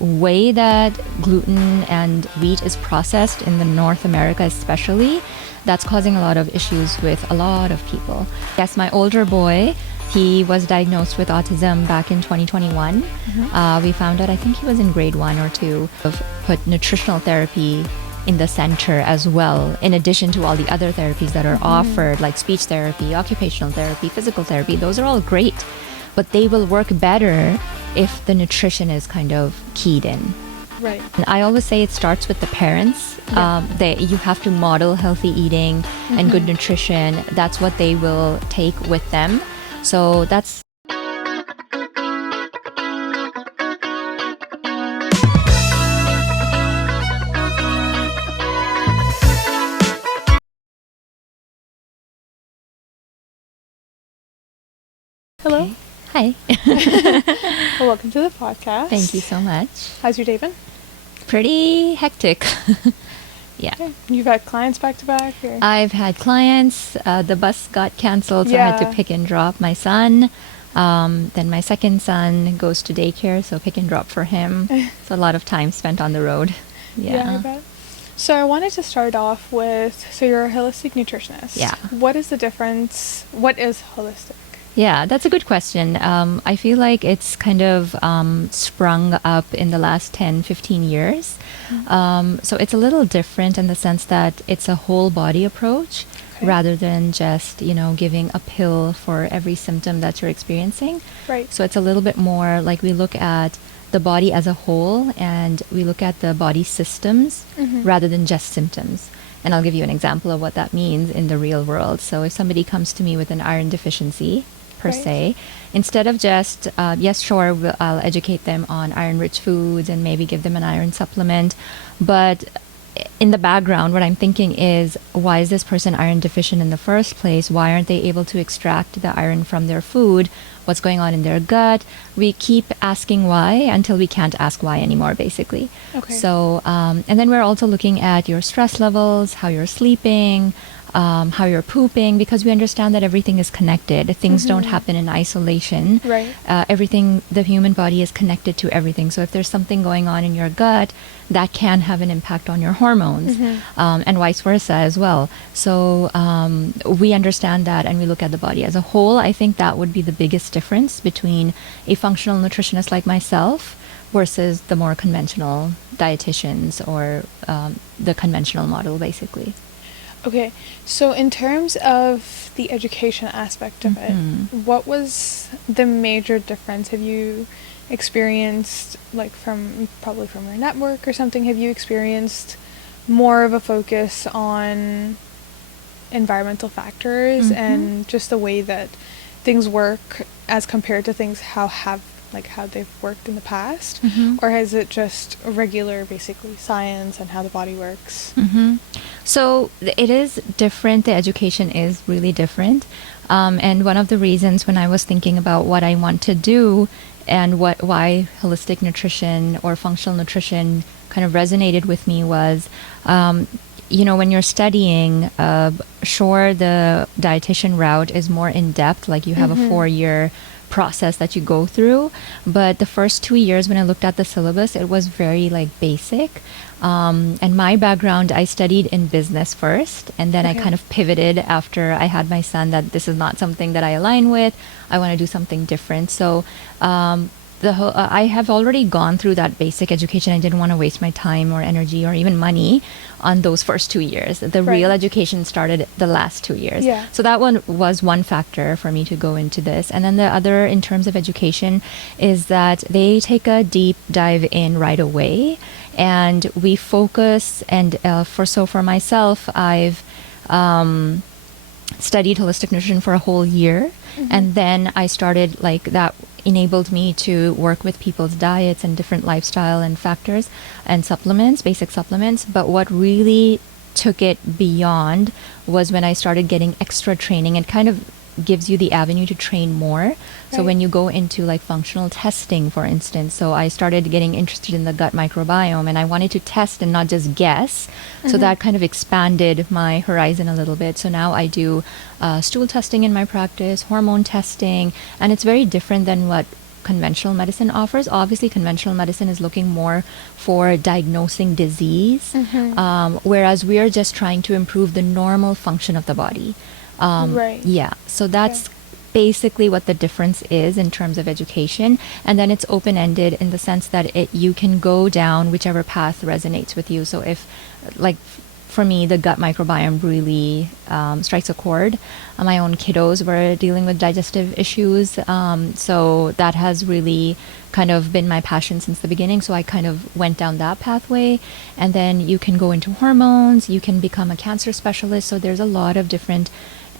way that gluten and wheat is processed in the North America especially, that's causing a lot of issues with a lot of people. Yes, my older boy, he was diagnosed with autism back in 2021. We found out, I think he was in grade 1 or 2, of put nutritional therapy in the center as well, in addition to all the other therapies that are offered, like speech therapy, occupational therapy, physical therapy. Those are all great, but they will work better if the nutrition is kind of keyed in. Right. And I always say it starts with the parents. You have to model healthy eating and good nutrition. That's what they will take with them. So that's Hello. okay. Hi. Well, welcome to the podcast. Thank you so much. How's your day been? Pretty hectic. Yeah. Okay. You've had clients back to back? Or? I've had clients. The bus got canceled, so I had to pick and drop my son. Then my second son goes to daycare, so pick and drop for him. It's a lot of time spent on the road. Yeah, I bet. So I wanted to start off with, so you're a holistic nutritionist. Yeah. What is the difference? What is holistic? Yeah, that's a good question. I feel like it's kind of sprung up in the last 10, 15 years. So it's a little different in the sense that it's a whole body approach rather than just, giving a pill for every symptom that you're experiencing. Right. So it's a little bit more like we look at the body as a whole and we look at the body systems rather than just symptoms. And I'll give you an example of what that means in the real world. So if somebody comes to me with an iron deficiency, per se, instead of just, yes, sure, I'll educate them on iron-rich foods and maybe give them an iron supplement. But in the background, what I'm thinking is, why is this person iron deficient in the first place? Why aren't they able to extract the iron from their food? What's going on in their gut? We keep asking why until we can't ask why anymore, basically. Okay. So, and then we're also looking at your stress levels, how you're sleeping, how you're pooping, because we understand that everything is connected. Things don't happen in isolation. Right. Everything, the human body is connected to everything. So if there's something going on in your gut, that can have an impact on your hormones, and vice versa as well. So we understand that and we look at the body as a whole. I think that would be the biggest difference between a functional nutritionist like myself versus the more conventional dietitians or the conventional model, basically. Okay, so in terms of the education aspect of it, what was the major difference? Have you experienced, like probably from your network or something, have you experienced more of a focus on environmental factors and just the way that things work as compared to things how they've worked in the past? Or has it just regular, basically, science and how the body works? So it is different. The education is really different. And one of the reasons when I was thinking about what I want to do and why holistic nutrition or functional nutrition kind of resonated with me was, when you're studying, sure, the dietitian route is more in-depth, like you have a 4-year process that you go through, but the first 2 years when I looked at the syllabus, it was very basic. And my background, I studied in business first, and then I kind of pivoted after I had my son that this is not something that I align with. I want to do something different. So I have already gone through that basic education. I didn't want to waste my time or energy or even money on those first 2 years. The real education started the last 2 years. Yeah. So that one was one factor for me to go into this. And then the other in terms of education is that they take a deep dive in right away. And we focus, and for myself, I've studied holistic nutrition for a whole year. And then I started that enabled me to work with people's diets and different lifestyle and factors and supplements, basic supplements. But what really took it beyond was when I started getting extra training. It kind of gives you the avenue to train more. So when you go into functional testing, for instance, so I started getting interested in the gut microbiome and I wanted to test and not just guess. So that kind of expanded my horizon a little bit. So now I do stool testing in my practice, hormone testing, and it's very different than what conventional medicine offers. Obviously, conventional medicine is looking more for diagnosing disease, whereas we are just trying to improve the normal function of the body. Right. Yeah, so that's basically what the difference is in terms of education. And then it's open-ended in the sense that you can go down whichever path resonates with you. So if, like, for me, the gut microbiome really strikes a chord. My own kiddos were dealing with digestive issues, so that has really kind of been my passion since the beginning. So I kind of went down that pathway. And then you can go into hormones, you can become a cancer specialist. So there's a lot of different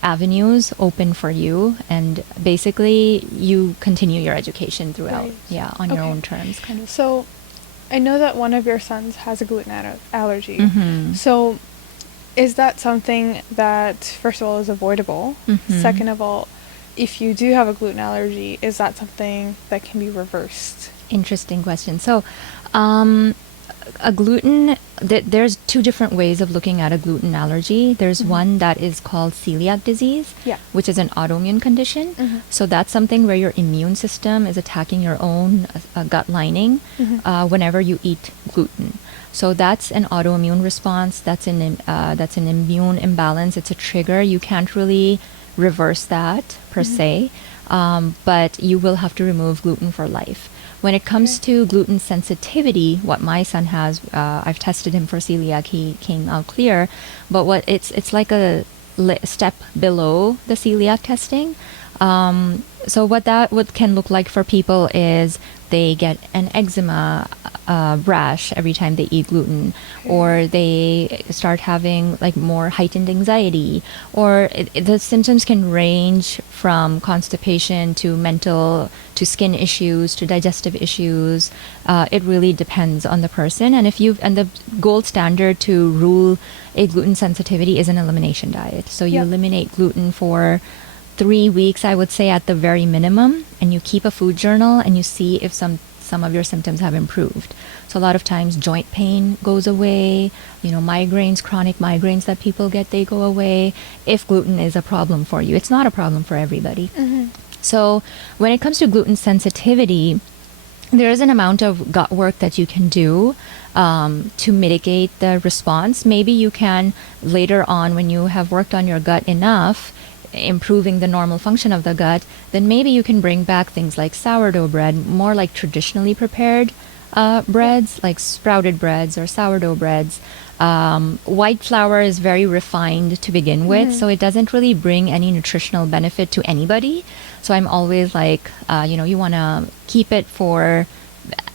avenues open for you, and basically you continue your education throughout, on your own terms, kind of. So I know that one of your sons has a gluten allergy. Mm-hmm. So is that something that, first of all, is avoidable? Mm-hmm. Second of all, if you do have a gluten allergy, is that something that can be reversed? Interesting question. So a gluten, there's two different ways of looking at a gluten allergy. There's one that is called celiac disease, which is an autoimmune condition. So that's something where your immune system is attacking your own gut lining whenever you eat gluten. So that's an autoimmune response. That's an immune imbalance. It's a trigger. You can't really reverse that per se, but you will have to remove gluten for life. When it comes to gluten sensitivity, what my son has, I've tested him for celiac. He came out clear, but what it's like a step below the celiac testing. So what can look like for people is they get an eczema rash every time they eat gluten, or they start having like more heightened anxiety, or the symptoms can range from constipation to mental to skin issues to digestive issues. It really depends on the person, and the gold standard to rule a gluten sensitivity is an elimination diet. So you eliminate gluten for 3 weeks, I would say, at the very minimum, and you keep a food journal and you see if some of your symptoms have improved. So a lot of times joint pain goes away, migraines, chronic migraines that people get, they go away if gluten is a problem for you. It's not a problem for everybody. So when it comes to gluten sensitivity, there is an amount of gut work that you can do to mitigate the response. Maybe you can later on, when you have worked on your gut enough, improving the normal function of the gut, then maybe you can bring back things like sourdough bread, more like traditionally prepared breads, like sprouted breads or sourdough breads. White flour is very refined to begin with, so it doesn't really bring any nutritional benefit to anybody. So I'm always like, you want to keep it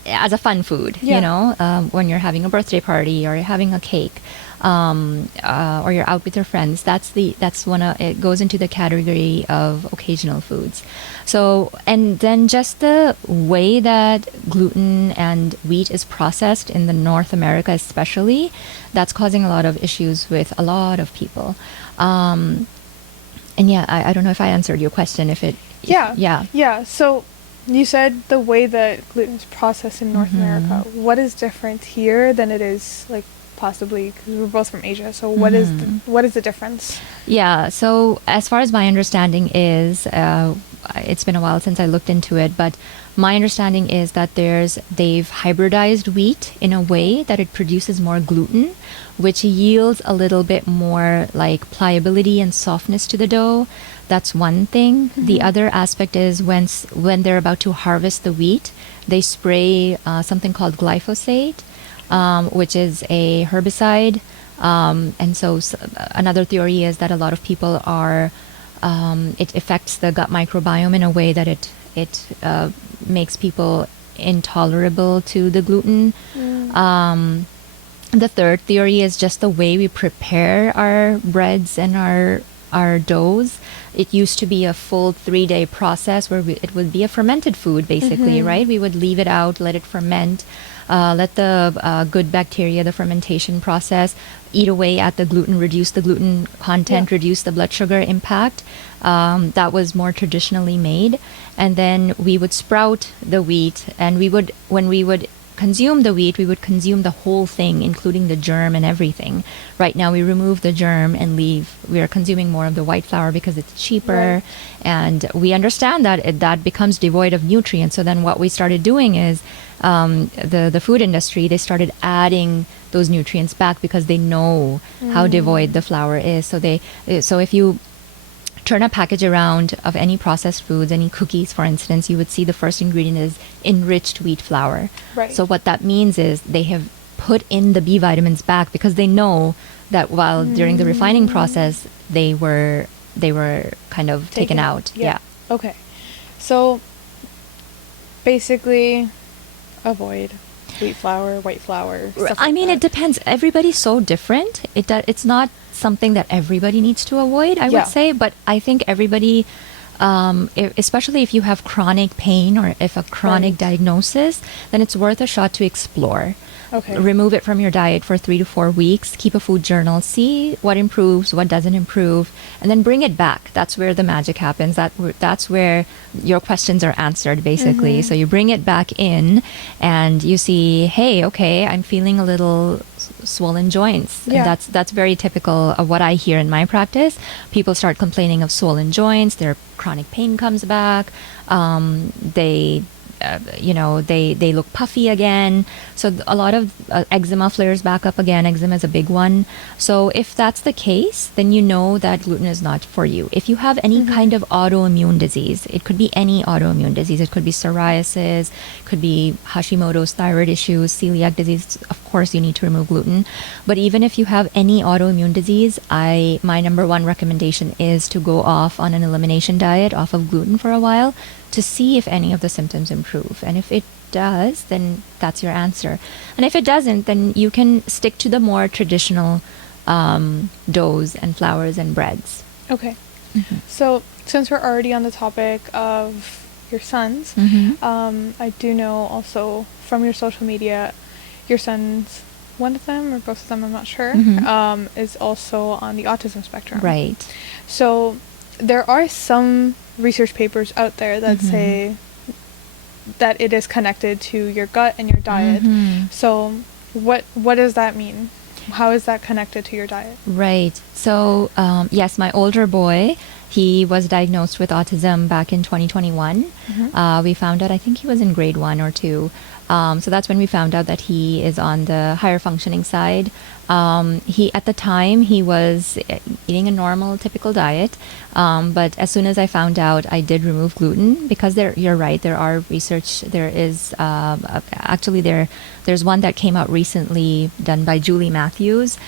as a fun food, when you're having a birthday party or you're having a cake. Or you're out with your friends, it goes into the category of occasional foods. So, and then just the way that gluten and wheat is processed in the North America especially, that's causing a lot of issues with a lot of people. And I don't know if I answered your question, Yeah, so you said the way that gluten is processed in North America. What is different here than it is, like, possibly, because we're both from Asia, so what is the difference? Yeah, so as far as my understanding is, it's been a while since I looked into it, but my understanding is that they've hybridized wheat in a way that it produces more gluten, which yields a little bit more like pliability and softness to the dough. That's one thing. The other aspect is when they're about to harvest the wheat, they spray something called glyphosate, which is a herbicide. And so another theory is that a lot of people it affects the gut microbiome in a way that it makes people intolerable to the gluten. The third theory is just the way we prepare our breads and our doughs. It used to be a full 3-day process where it would be a fermented food, basically, right? We would leave it out, let it ferment, let the good bacteria, the fermentation process, eat away at the gluten, reduce the gluten content, reduce the blood sugar impact. That was more traditionally made. And then we would sprout the wheat, and when we would consume the wheat, we would consume the whole thing, including the germ and everything. Right now, we remove the germ and we are consuming more of the white flour because it's cheaper. Right. And we understand that that becomes devoid of nutrients. So then what we started doing is the food industry, they started adding those nutrients back because they know how devoid the flour is. So if you turn a package around of any processed foods, any cookies, for instance, you would see the first ingredient is enriched wheat flour. Right. So what that means is they have put in the B vitamins back because they know that while during the refining process, they were kind of taken out. Yeah. Okay. So basically avoid wheat flour, white flour. Stuff I like mean, that. it depends. Everybody's so different. It's not something that everybody needs to avoid, I would say. But I think everybody, especially if you have chronic pain or if a chronic diagnosis, then it's worth a shot to explore. Okay. Remove it from your diet for 3 to 4 weeks. Keep a food journal. See what improves, what doesn't improve, and then bring it back. That's where the magic happens. That's where your questions are answered, basically. So you bring it back in, and you see, hey, okay, I'm feeling a little swollen joints. Yeah. And that's very typical of what I hear in my practice. People start complaining of swollen joints. Their chronic pain comes back. They look puffy again. So a lot of eczema flares back up again. Eczema is a big one. So if that's the case, then you know that gluten is not for you. If you have any kind of autoimmune disease, it could be any autoimmune disease. It could be psoriasis, could be Hashimoto's, thyroid issues, celiac disease. Of course, you need to remove gluten. But even if you have any autoimmune disease, my number one recommendation is to go off on an elimination diet off of gluten for a while to see if any of the symptoms improve. And if it does, then that's your answer. And if it doesn't, then you can stick to the more traditional doughs and flours and breads. Okay. So since we're already on the topic of your sons, I do know also from your social media, your sons, one of them or both of them, I'm not sure, is also on the autism spectrum. Right. So there are some research papers out there that say that it is connected to your gut and your diet. So what does that mean? How is that connected to your diet? Right. So yes, my older boy, he was diagnosed with autism back in 2021. We found out, I think he was in grade 1 or 2. So that's when we found out that he is on the higher functioning side. At the time, he was eating a normal, typical diet. But as soon as I found out, I did remove gluten because you're right, there are research. There is there's one that came out recently done by Julie Matthews.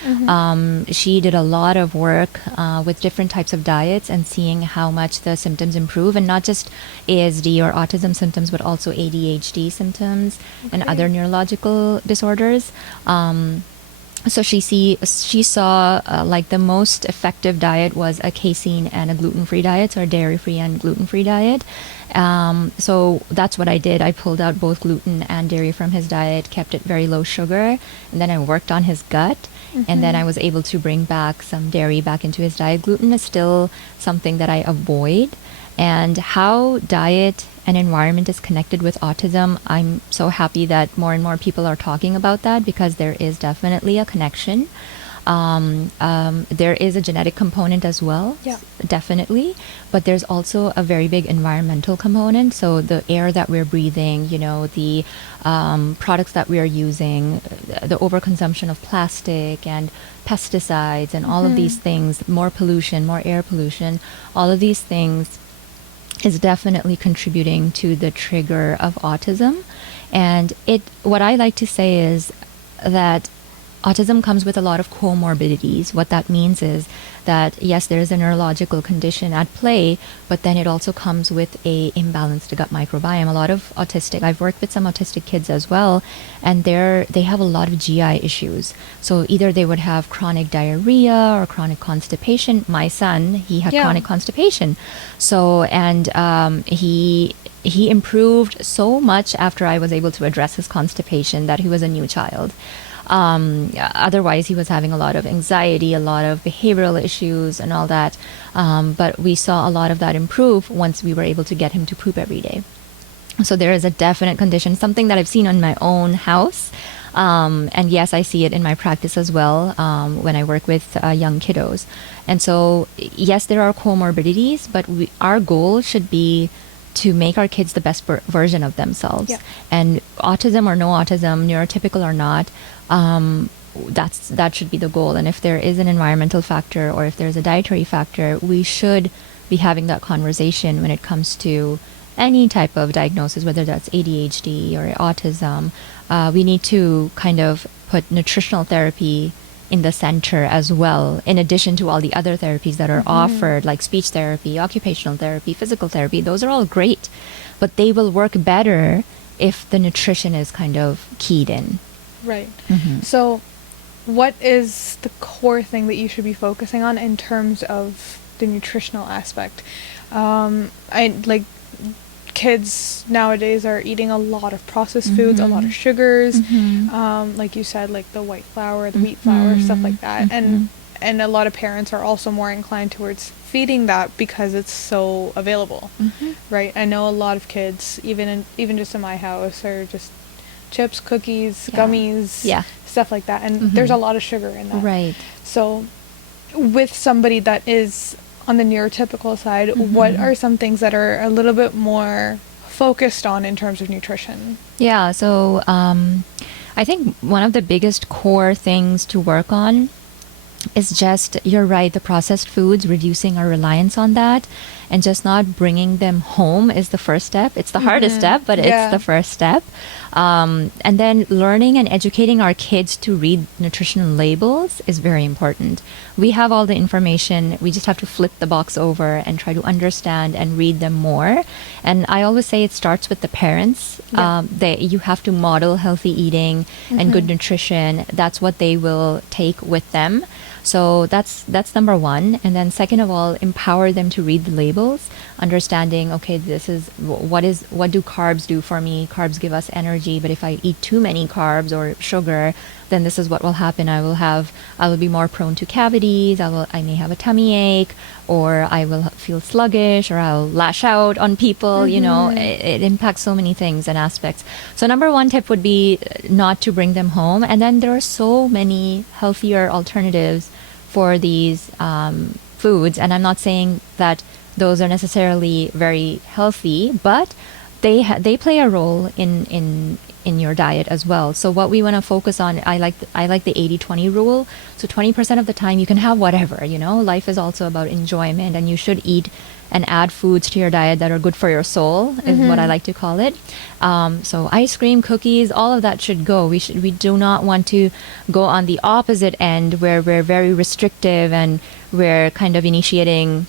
She did a lot of work with different types of diets and seeing how much the symptoms improve, and not just ASD or autism symptoms, but also ADHD symptoms and other neurological disorders. So she saw like the most effective diet was a casein and a gluten-free diet, so a dairy-free and gluten-free diet. So that's what I did. I pulled out both gluten and dairy from his diet, kept it very low sugar, and then I worked on his gut. And then I was able to bring back some dairy back into his diet. Gluten is still something that I avoid. And how diet and environment is connected with autism, I'm so happy that more and more people are talking about that, because there is definitely a connection. There is a genetic component as well, definitely, but there's also a very big environmental component. So the air that we're breathing, the products that we are using, the overconsumption of plastic and pesticides and all of these things, more pollution, more air pollution, all of these things is definitely contributing to the trigger of autism. And what I like to say is that autism comes with a lot of comorbidities. What that means is that, yes, there is a neurological condition at play, but then it also comes with a imbalanced gut microbiome. A lot of I've worked with some autistic kids as well, and they have a lot of GI issues. So either they would have chronic diarrhea or chronic constipation. My son, he had chronic constipation. So, and he improved so much after I was able to address his constipation that he was a new child. Otherwise, he was having a lot of anxiety, a lot of behavioral issues and all that. But we saw a lot of that improve once we were able to get him to poop every day. So there is a definite condition, something that I've seen in my own house. And yes, I see it in my practice as well when I work with young kiddos. And so, yes, there are comorbidities, but our goal should be to make our kids the best version of themselves. Yeah. And autism or no autism, neurotypical or not, that should be the goal. And if there is an environmental factor or if there's a dietary factor, we should be having that conversation when it comes to any type of diagnosis, whether that's ADHD or autism. We need to kind of put nutritional therapy in the center as well, in addition to all the other therapies that are offered, like speech therapy, occupational therapy, physical therapy. Those are all great, but they will work better if the nutrition is kind of keyed in. Right. So what is the core thing that you should be focusing on in terms of the nutritional aspect? Kids nowadays are eating a lot of processed foods, a lot of sugars, like you said, like the white flour, the wheat flour, stuff like that. And a lot of parents are also more inclined towards feeding that because it's so available, right? I know a lot of kids, even just in my house, are just chips, cookies, gummies, stuff like that. And there's a lot of sugar in that. Right. So with somebody that is on the neurotypical side, what are some things that are a little bit more focused on in terms of nutrition? Yeah, so I think one of the biggest core things to work on is just, you're right, the processed foods, reducing our reliance on that, and just not bringing them home is the first step. It's the hardest step, but it's the first step. And then learning and educating our kids to read nutritional labels is very important. We have all the information. We just have to flip the box over and try to understand and read them more. And I always say it starts with the parents. You have to model healthy eating and good nutrition. That's what they will take with them. So that's number one. And then second of all, empower them to read the labels, understanding, okay, this is what do carbs do for me? Carbs give us energy, but if I eat too many carbs or sugar, then this is what will happen. I will be more prone to cavities. I may have a tummy ache, or I will feel sluggish, or I'll lash out on people. You know, it impacts so many things and aspects. So number one tip would be not to bring them home. And then there are so many healthier alternatives for these foods. And I'm not saying that those are necessarily very healthy, but they play a role in your diet as well. So what we want to focus on, I like the 80-20 rule. So 20% of the time you can have whatever, you know. Life is also about enjoyment, and you should eat and add foods to your diet that are good for your soul, is what I like to call it. So ice cream, cookies, all of that should go. We do not want to go on the opposite end where we're very restrictive and we're kind of initiating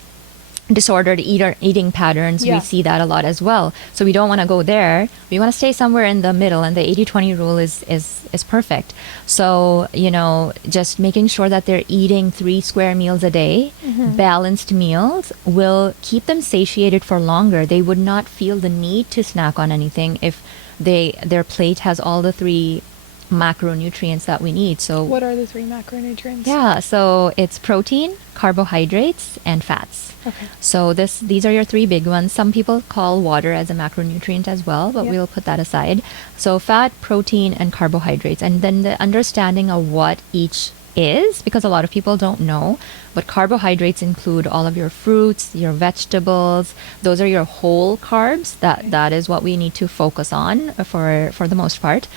disordered eating patterns. We see that a lot as well. So we don't want to go there. We want to stay somewhere in the middle, and the 80-20 rule is perfect. So, you know, just making sure that they're eating 3 square meals a day, balanced meals, will keep them satiated for longer. They would not feel the need to snack on anything if their plate has all the 3 macronutrients that we need. So what are the 3 macronutrients? Yeah, so it's protein, carbohydrates, and fats. Okay. So these are your 3 big ones. Some people call water as a macronutrient as well, but we'll put that aside. So fat, protein, and carbohydrates. And then the understanding of what each is, because a lot of people don't know, but carbohydrates include all of your fruits, your vegetables. Those are your whole carbs. That is what we need to focus on for the most part.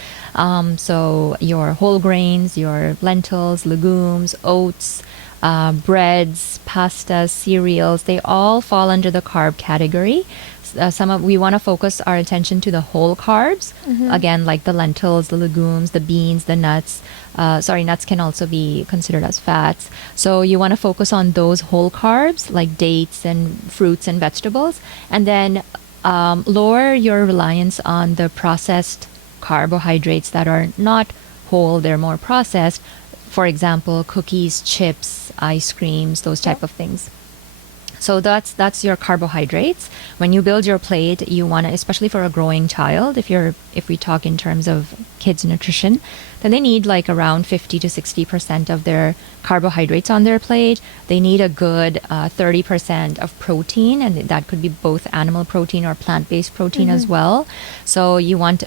So your whole grains, your lentils, legumes, oats, breads, pastas, cereals, they all fall under the carb category. We want to focus our attention to the whole carbs, again, like the lentils, the legumes, the beans, the nuts. Nuts can also be considered as fats. So you want to focus on those whole carbs, like dates and fruits and vegetables, and then lower your reliance on the processed carbohydrates that are not whole, they're more processed. For example, cookies, chips, ice creams, those type of things. So that's your carbohydrates. When you build your plate, you want to, especially for a growing child, if we talk in terms of kids nutrition, then they need like around 50 to 60% of their carbohydrates on their plate. They need a good 30% of protein, and that could be both animal protein or plant-based protein as well. So you want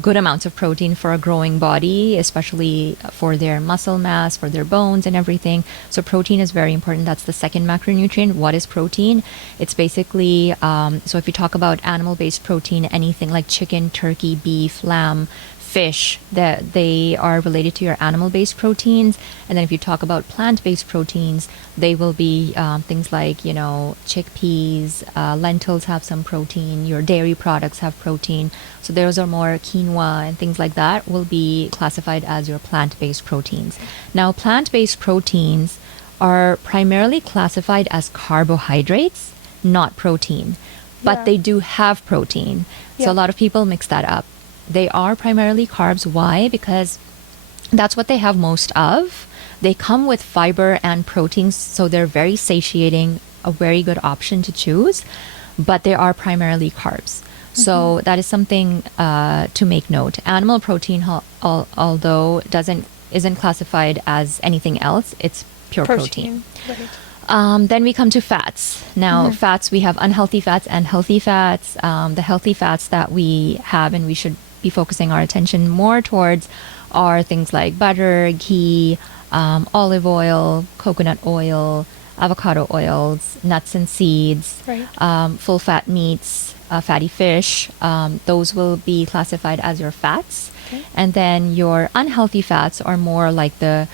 good amounts of protein for a growing body, especially for their muscle mass, for their bones and everything. So protein is very important. That's the second macronutrient. What is protein? It's basically, so if you talk about animal-based protein, anything like chicken, turkey, beef, lamb, fish, that they are related to your animal-based proteins. And then if you talk about plant-based proteins, they will be things like, chickpeas, lentils have some protein, your dairy products have protein. So those are more quinoa and things like that will be classified as your plant-based proteins. Now, plant-based proteins are primarily classified as carbohydrates, not protein, but they do have protein. So a lot of people mix that up. They are primarily carbs. Why? Because that's what they have most of. They come with fiber and proteins, so they're very satiating, a very good option to choose, but they are primarily carbs. So that is something to make note. Animal protein, although isn't classified as anything else, it's pure protein. Right. Then we come to fats. Now, fats, we have unhealthy fats and healthy fats. The healthy fats that we have and we should be focusing our attention more towards are things like butter, ghee, olive oil, coconut oil, avocado oils, nuts and seeds, full fat meats, fatty fish. Those will be classified as your fats. And then your unhealthy fats are more like the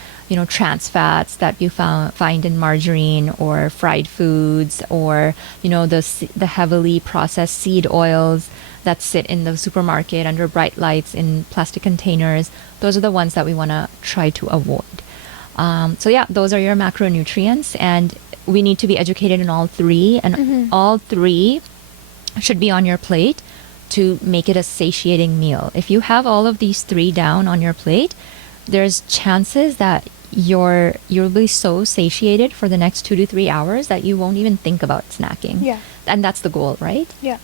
trans fats that you find in margarine or fried foods, or the heavily processed seed oils that sit in the supermarket under bright lights in plastic containers. Those are the ones that we want to try to avoid. So yeah, those are your macronutrients, and we need to be educated in all three, and all three should be on your plate to make it a satiating meal. If you have all of these three down on your plate, there's chances that you'll be so satiated for the next 2 to 3 hours that you won't even think about snacking. Yeah. And that's the goal, right? Yeah.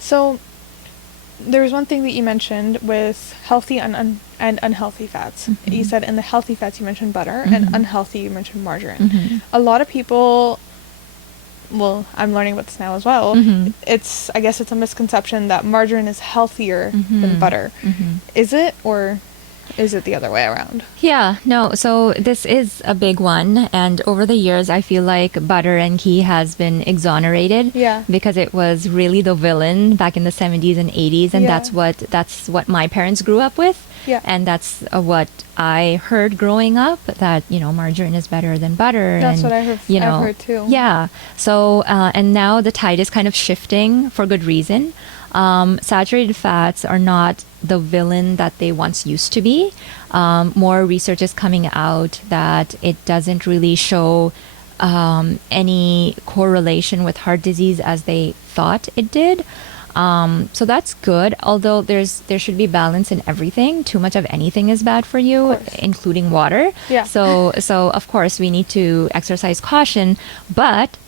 So there was one thing that you mentioned with healthy and unhealthy fats. You said in the healthy fats you mentioned butter, and unhealthy you mentioned margarine. A lot of people, well, I'm learning about this now as well, I guess it's a misconception that margarine is healthier than butter. Is it, or is it the other way around? Yeah, no, so this is a big one, and over the years I feel like butter and ghee has been exonerated because it was really the villain back in the 70s and 80s, and that's what my parents grew up with. And that's what I heard growing up, that margarine is better than butter. That's and what I've heard too. Yeah. So and now the tide is kind of shifting for good reason. Saturated fats are not the villain that they once used to be. More research is coming out that it doesn't really show any correlation with heart disease as they thought it did. So that's good, although there should be balance in everything. Too much of anything is bad for you, including water. So of course we need to exercise caution, but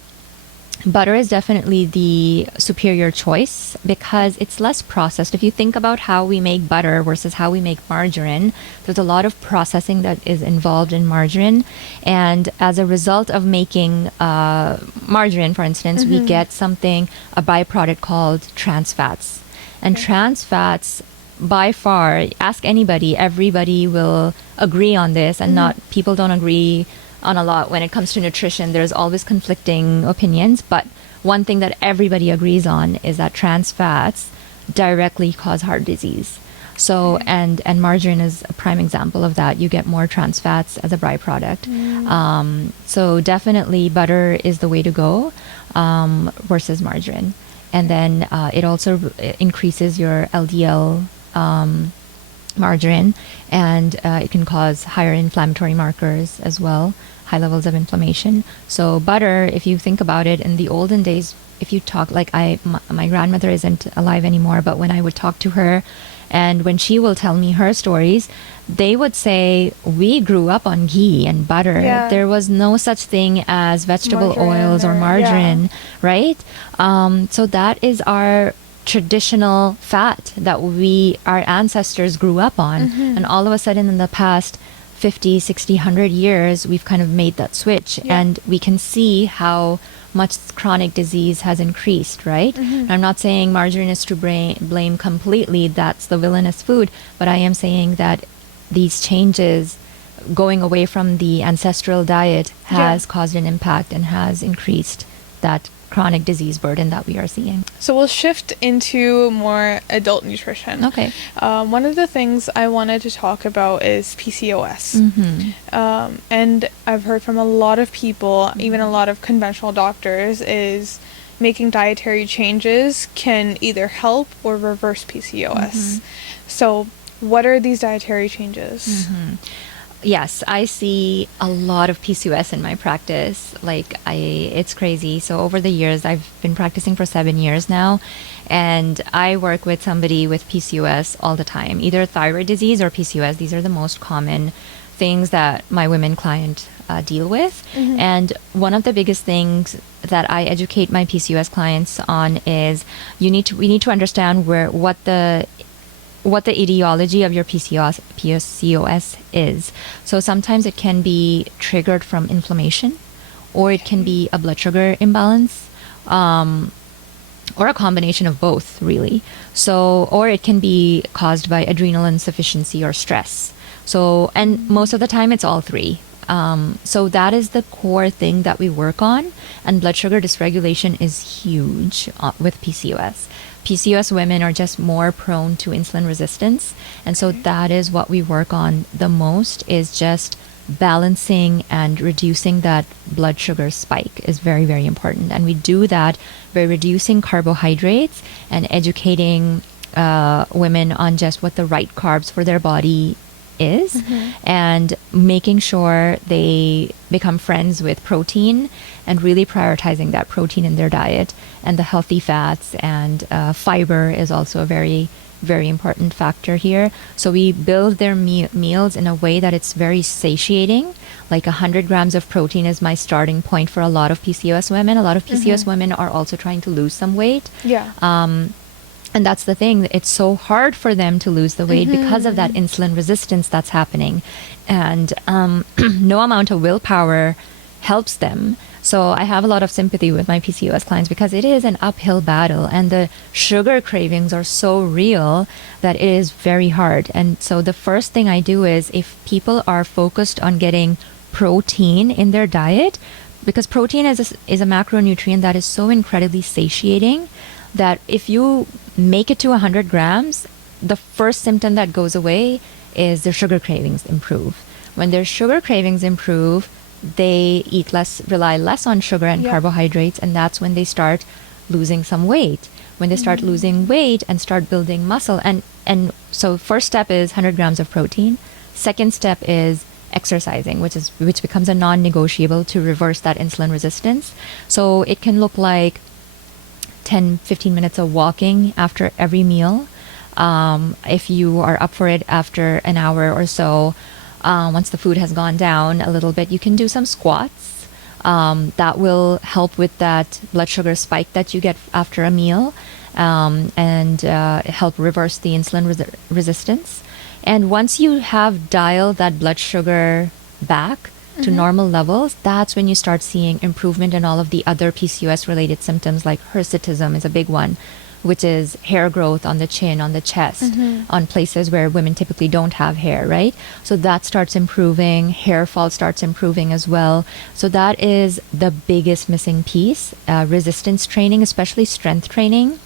butter is definitely the superior choice because it's less processed. If you think about how we make butter versus how we make margarine, there's a lot of processing that is involved in margarine. And as a result of making margarine, for instance, we get a byproduct called trans fats. And trans fats, by far, ask anybody, everybody will agree on this, and people don't agree on a lot when it comes to nutrition. There's always conflicting opinions, but one thing that everybody agrees on is that trans fats directly cause heart disease. So and margarine is a prime example of that. You get more trans fats as a byproduct. So definitely butter is the way to go versus margarine. And then it also increases your LDL margarine, and it can cause higher inflammatory markers as well, high levels of inflammation. So butter, if you think about it, in the olden days, if you talk, like my grandmother isn't alive anymore, but when I would talk to her And when she will tell me her stories, they would say, we grew up on ghee and butter. Yeah. There was no such thing as vegetable Margarine oils or or- margarine, right? So that is our traditional fat that our ancestors grew up on. And all of a sudden in the past 50, 60, 100 years, we've kind of made that switch. Yeah. And we can see how much chronic disease has increased, right? I'm not saying margarine is to blame completely, that's the villainous food, but I am saying that these changes going away from the ancestral diet has caused an impact and has increased that chronic disease burden that we are seeing. So we'll shift into more adult nutrition. Okay. One of the things I wanted to talk about is PCOS. And I've heard from a lot of people, even a lot of conventional doctors, is making dietary changes can either help or reverse PCOS. So what are these dietary changes? Yes, I see a lot of PCOS in my practice. It's crazy. So over the years, I've been practicing for 7 years now, and I work with somebody with PCOS all the time, either thyroid disease or PCOS. These are the most common things that my women client deal with. And one of the biggest things that I educate my PCOS clients on is we need to understand what the etiology of your PCOS is. So sometimes it can be triggered from inflammation, or it can be a blood sugar imbalance, or a combination of both, really. So, or it can be caused by adrenal insufficiency or stress. So, and most of the time it's all three. So that is the core thing that we work on, and blood sugar dysregulation is huge with PCOS. PCOS women are just more prone to insulin resistance, and so that is what we work on the most, is just balancing and reducing that blood sugar spike is very, very important. And we do that by reducing carbohydrates and educating women on just what the right carbs for their body is, and making sure they become friends with protein and really prioritizing that protein in their diet, and the healthy fats, and fiber is also a very, very important factor here. So we build their meals in a way that it's very satiating. Like 100 grams of protein is my starting point for a lot of PCOS women. A lot of PCOS women are also trying to lose some weight. And that's the thing, it's so hard for them to lose the weight because of that insulin resistance that's happening. And no amount of willpower helps them. So I have a lot of sympathy with my PCOS clients, because it is an uphill battle, and the sugar cravings are so real that it is very hard. And so the first thing I do is, if people are focused on getting protein in their diet, because protein is a macronutrient that is so incredibly satiating, that if you make it to 100 grams, the first symptom that goes away is their sugar cravings improve. When their sugar cravings improve, they eat less, rely less on sugar and carbohydrates, and that's when they start losing some weight. When they start losing weight and start building muscle, and so first step is 100 grams of protein. Second step is exercising, which becomes a non-negotiable to reverse that insulin resistance. So it can look like 10-15 minutes of walking after every meal. If you are up for it, after an hour or so, once the food has gone down a little bit, you can do some squats. That will help with that blood sugar spike that you get after a meal, and help reverse the insulin resistance. And once you have dialed that blood sugar back to normal levels, that's when you start seeing improvement in all of the other PCOS related symptoms, like hirsutism is a big one, which is hair growth on the chin, on the chest, on places where women typically don't have hair, right? So that starts improving, hair fall starts improving as well. So that is the biggest missing piece. Resistance training, especially strength training.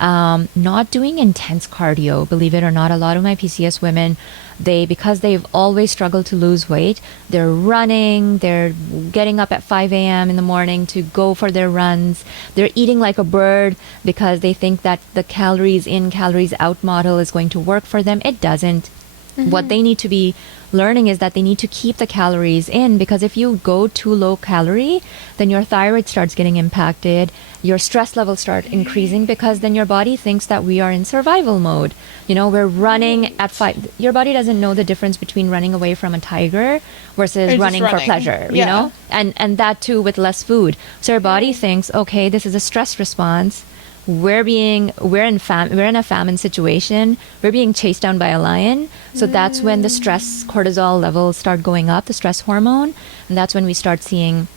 Not doing intense cardio, believe it or not. A lot of my PCOS women, because they've always struggled to lose weight, they're running, they're getting up at 5 a.m. in the morning to go for their runs. They're eating like a bird because they think that the calories in, calories out model is going to work for them. It doesn't. What they need to be learning is that they need to keep the calories in, because if you go too low calorie, then your thyroid starts getting impacted, your stress levels start increasing, because then your body thinks that we are in survival mode. You know, we're running at 5. Your body doesn't know the difference between running away from a tiger versus running for pleasure, you know? And that too with less food. So your body thinks, okay, this is a stress response. We're in a famine situation. We're being chased down by a lion. So that's when the stress cortisol levels start going up, the stress hormone. And that's when we start seeing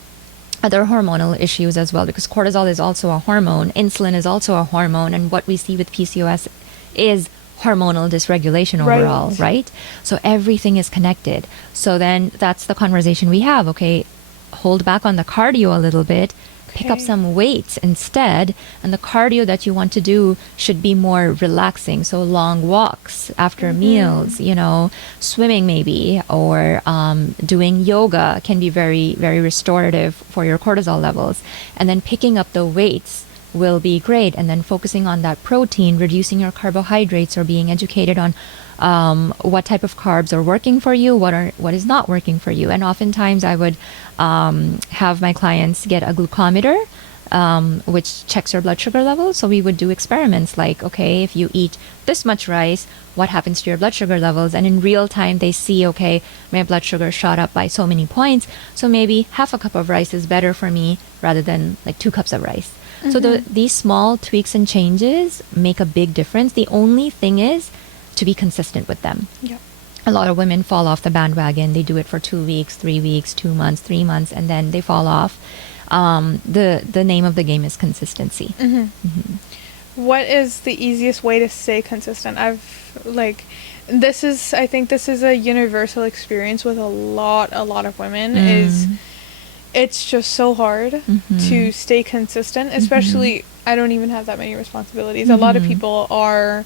other hormonal issues as well, because cortisol is also a hormone. Insulin is also a hormone. And what we see with PCOS is hormonal dysregulation overall, right? So everything is connected. So then that's the conversation we have. Okay, hold back on the cardio a little bit. Pick up some weights instead, and the cardio that you want to do should be more relaxing. So long walks after meals, you know, swimming maybe, or doing yoga can be very, very restorative for your cortisol levels. And then picking up the weights will be great. And then focusing on that protein, reducing your carbohydrates, or being educated on what type of carbs are working for you, what is not working for you. And oftentimes I would have my clients get a glucometer, which checks your blood sugar levels. So we would do experiments like, okay, if you eat this much rice, what happens to your blood sugar levels? And in real time, they see, okay, my blood sugar shot up by so many points. So maybe half a cup of rice is better for me rather than like 2 cups of rice. So these small tweaks and changes make a big difference. The only thing is to be consistent with them. Yep. A lot of women fall off the bandwagon. They do it for 2 weeks, 3 weeks, 2 months, 3 months, and then they fall off. The name of the game is consistency. What is the easiest way to stay consistent? I think this is a universal experience with a lot of women. Is it's just so hard to stay consistent, especially I don't even have that many responsibilities. A lot of people are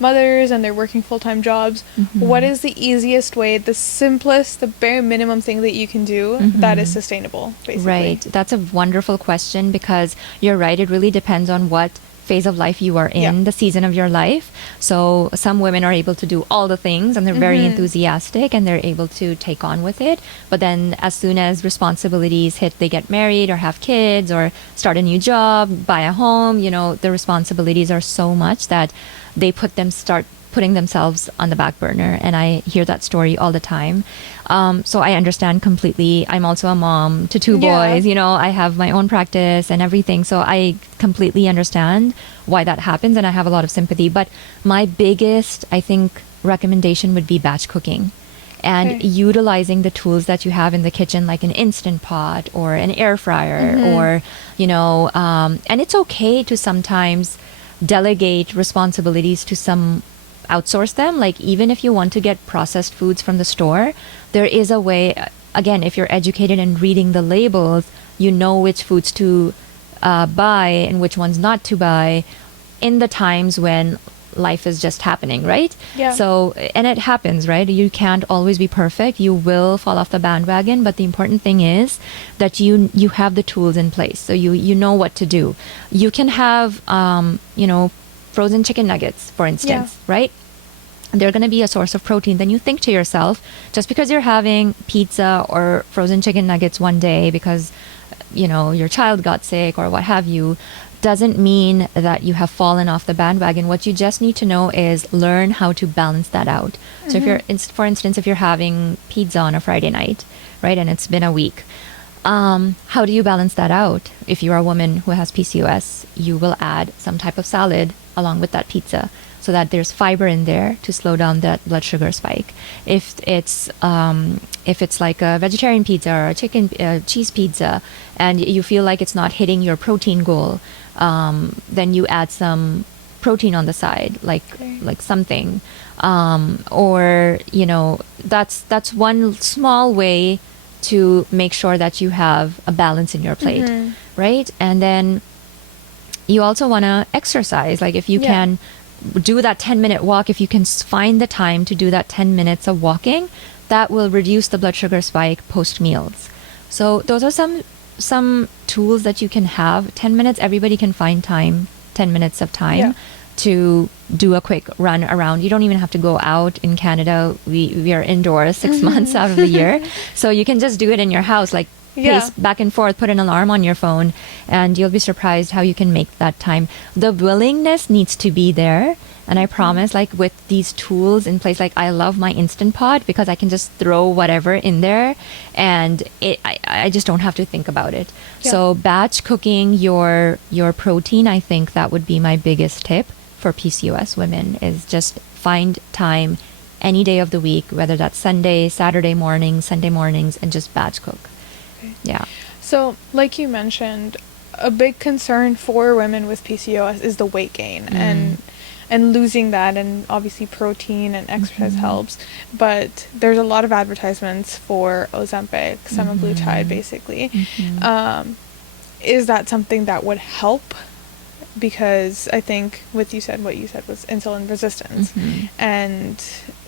mothers and they're working full-time jobs. What is the easiest way, the simplest, the bare minimum thing that you can do that is sustainable, basically? Right. That's a wonderful question, because you're right. It really depends on what phase of life you are in, the season of your life. So some women are able to do all the things and they're very enthusiastic and they're able to take on with it. But then as soon as responsibilities hit, they get married or have kids or start a new job, buy a home, you know, the responsibilities are so much that they start putting themselves on the back burner. And I hear that story all the time. So I understand completely. I'm also a mom to 2 boys, you know, I have my own practice and everything. So I completely understand why that happens and I have a lot of sympathy. But my biggest, I think, recommendation would be batch cooking. And utilizing the tools that you have in the kitchen, like an Instant Pot or an air fryer, or, you know, and it's okay to sometimes delegate responsibilities to outsource them. Like even if you want to get processed foods from the store, there is a way, again, if you're educated and reading the labels, you know which foods to buy and which ones not to buy in the times when life is just happening, right? Yeah. So, and it happens, right? You can't always be perfect. You will fall off the bandwagon, but the important thing is that you have the tools in place. So you know what to do. You can have, you know, frozen chicken nuggets, for instance, right? They're going to be a source of protein. Then you think to yourself, just because you're having pizza or frozen chicken nuggets one day because, you know, your child got sick or what have you, doesn't mean that you have fallen off the bandwagon. What you just need to know is learn how to balance that out. So if you're, for instance, if you're having pizza on a Friday night, right, and it's been a week, how do you balance that out? If you're a woman who has PCOS, you will add some type of salad along with that pizza so that there's fiber in there to slow down that blood sugar spike. If it's like a vegetarian pizza or a cheese pizza and you feel like it's not hitting your protein goal, then you add some protein on the side, like something, or you know, that's one small way to make sure that you have a balance in your plate, right? And then you also want to exercise. Like if you can do that 10-minute walk, if you can find the time to do that 10 minutes of walking, that will reduce the blood sugar spike post meals. So those are some tools that you can have. 10 minutes, everybody can find time, 10 minutes of time to do a quick run around. You don't even have to go out. In Canada, we are indoors 6 months out of the year. So you can just do it in your house, like pace back and forth, put an alarm on your phone, and you'll be surprised how you can make that time. The willingness needs to be there. And I promise, like with these tools in place, like I love my Instant Pot because I can just throw whatever in there and I just don't have to think about it. Yeah. So batch cooking your protein, I think that would be my biggest tip for PCOS women, is just find time any day of the week, whether that's Sunday, Saturday mornings, Sunday mornings, and just batch cook. Okay. Yeah. So like you mentioned, a big concern for women with PCOS is the weight gain and losing that, and obviously protein and exercise helps, but there's a lot of advertisements for Ozempic, semaglutide basically. Is that something that would help? Because I think what you said was insulin resistance, and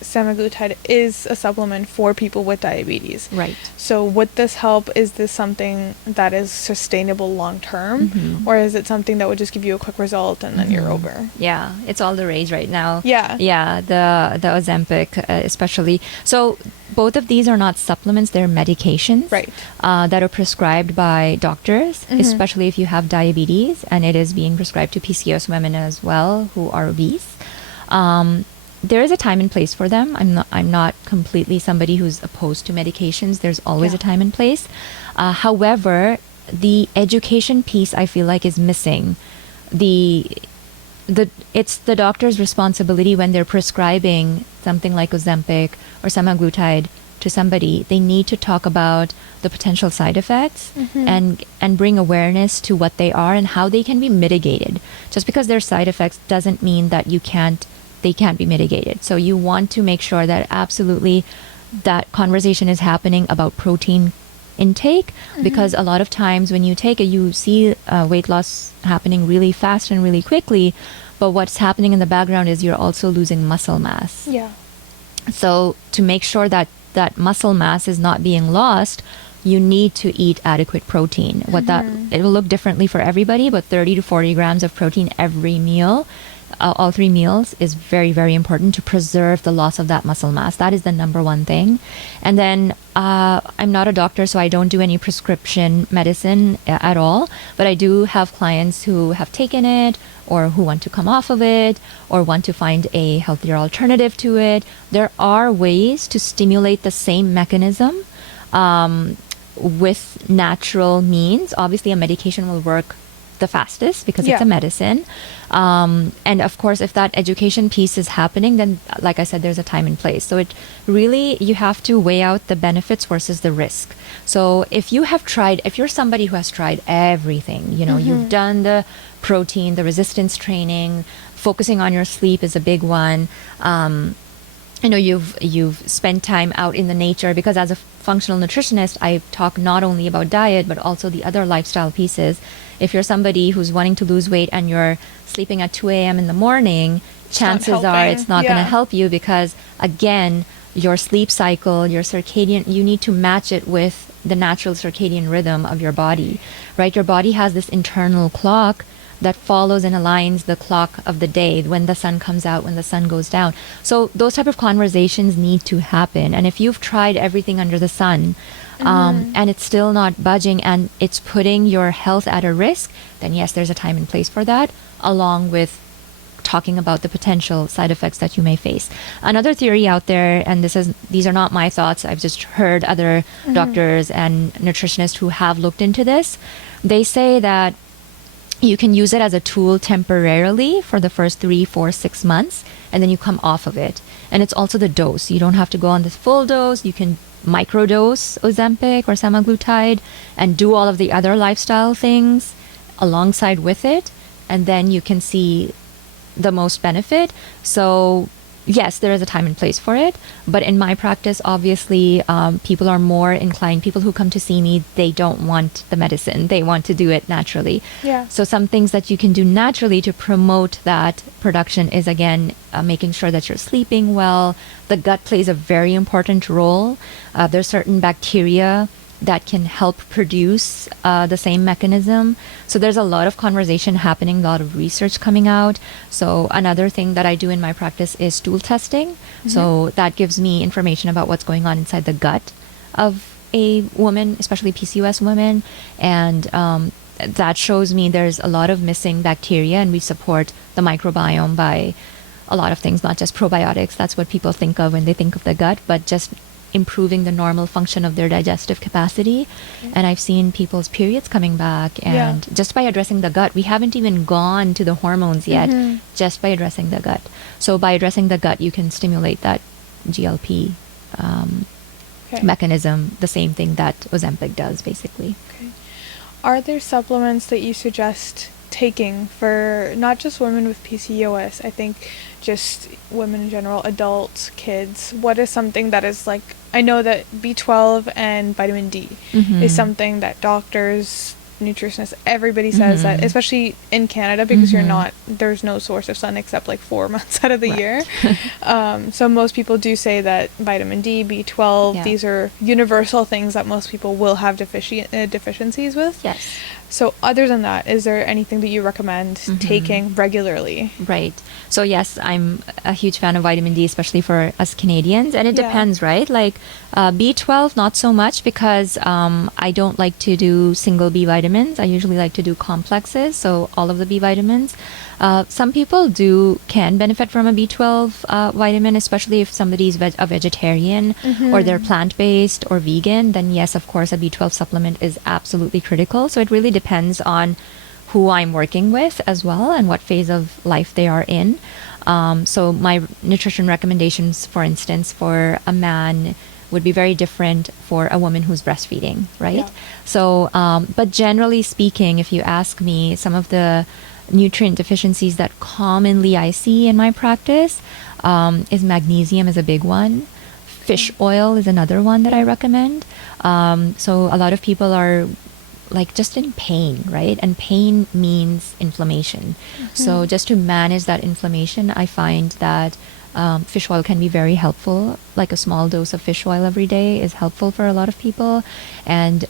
semaglutide is a supplement for people with diabetes. Right. So would this help? Is this something that is sustainable long term, or is it something that would just give you a quick result and then you're over? Yeah, it's all the rage right now. Yeah. Yeah, the Ozempic especially. So both of these are not supplements, they're medications, right? That are prescribed by doctors, especially if you have diabetes, and it is being prescribed to PCOS women as well who are obese. There is a time and place for them. I'm not completely somebody who's opposed to medications. There's always a time and place. However, the education piece I feel like is missing. It's the doctor's responsibility when they're prescribing something like Ozempic or semaglutide to somebody. They need to talk about the potential side effects and bring awareness to what they are and how they can be mitigated. Just because they're side effects doesn't mean that they can't be mitigated. So you want to make sure that absolutely that conversation is happening about protein intake, because a lot of times when you take it, you see weight loss happening really fast and really quickly, but what's happening in the background is you're also losing muscle mass. Yeah. So to make sure that that muscle mass is not being lost, you need to eat adequate protein. It will look differently for everybody, but 30 to 40 grams of protein every meal, all 3 meals, is very, very important to preserve the loss of that muscle mass. That is the number one thing. And then I'm not a doctor, so I don't do any prescription medicine at all, but I do have clients who have taken it or who want to come off of it or want to find a healthier alternative to it. There are ways to stimulate the same mechanism with natural means. Obviously, a medication will work the fastest because it's a medicine. And of course, if that education piece is happening, then like I said, there's a time and place. So it really, you have to weigh out the benefits versus the risk. So if you're somebody who has tried everything, you've done the protein, the resistance training, focusing on your sleep is a big one. You've spent time out in the nature, because as a functional nutritionist, I talk not only about diet, but also the other lifestyle pieces. If you're somebody who's wanting to lose weight and you're sleeping at 2 a.m. in the morning, chances are it's not going to help you, because again, your sleep cycle, your circadian, you need to match it with the natural circadian rhythm of your body, right? Your body has this internal clock that follows and aligns the clock of the day, when the sun comes out, when the sun goes down. So those type of conversations need to happen. And if you've tried everything under the sun, and it's still not budging and it's putting your health at a risk, then yes, there's a time and place for that, along with talking about the potential side effects that you may face. Another theory out there, and these are not my thoughts, I've just heard other doctors and nutritionists who have looked into this. They say that you can use it as a tool temporarily for the first 3, 4, 6 months, and then you come off of it. And it's also the dose. You don't have to go on this full dose. You can microdose Ozempic or semaglutide and do all of the other lifestyle things alongside with it, and then you can see the most benefit. So yes, there is a time and place for it, but in my practice, obviously, people are more inclined, people who come to see me, they don't want the medicine, they want to do it naturally. Yeah. So some things that you can do naturally to promote that production is, again, making sure that you're sleeping well. The gut plays a very important role. There's certain bacteria that can help produce the same mechanism. So there's a lot of conversation happening, a lot of research coming out. So another thing that I do in my practice is stool testing. So that gives me information about what's going on inside the gut of a woman, especially PCOS women. And that shows me there's a lot of missing bacteria, and we support the microbiome by a lot of things, not just probiotics. That's what people think of when they think of the gut, but just improving the normal function of their digestive capacity. And I've seen people's periods coming back, and just by addressing the gut, we haven't even gone to the hormones yet, just by addressing the gut. So by addressing the gut, you can stimulate that GLP mechanism, the same thing that Ozempic does, basically. Are there supplements that you suggest taking for not just women with PCOS, I think just women in general, adults, kids? What is something that is like, I know that B12 and vitamin D is something that doctors, nutritionists, everybody says that, especially in Canada, because there's no source of sun except like 4 months out of the year. So most people do say that vitamin D, B12, these are universal things that most people will have deficiencies with. Yes. So other than that, is there anything that you recommend taking regularly? Right. So yes, I'm a huge fan of vitamin D, especially for us Canadians. And it depends, right? Like B12, not so much, because I don't like to do single B vitamins. I usually like to do complexes, so all of the B vitamins. Some people can benefit from a B12 vitamin, especially if somebody's a vegetarian or they're plant-based or vegan. Then yes, of course, a B12 supplement is absolutely critical. So it really depends on who I'm working with as well and what phase of life they are in. So my nutrition recommendations, for instance, for a man would be very different for a woman who's breastfeeding, right? So, but generally speaking, if you ask me, some of the nutrient deficiencies that commonly I see in my practice is magnesium is a big one. Fish oil is another one that I recommend. So a lot of people are like just in pain, right? And pain means inflammation. So just to manage that inflammation, I find that fish oil can be very helpful. Like a small dose of fish oil every day is helpful for a lot of people. And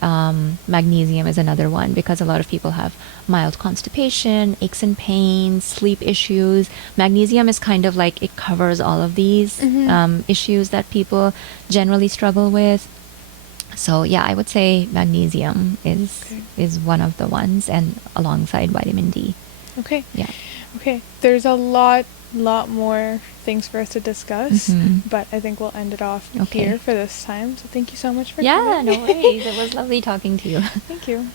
magnesium is another one, because a lot of people have mild constipation, aches and pains, sleep issues. Magnesium is kind of like, it covers all of these issues that people generally struggle with. So yeah, I would say magnesium is one of the ones, and alongside vitamin D. Okay. Yeah. Okay. There's a lot more things for us to discuss, but I think we'll end it off here for this time. So thank you so much for coming. Yeah, no worries. It was lovely talking to you. Thank you.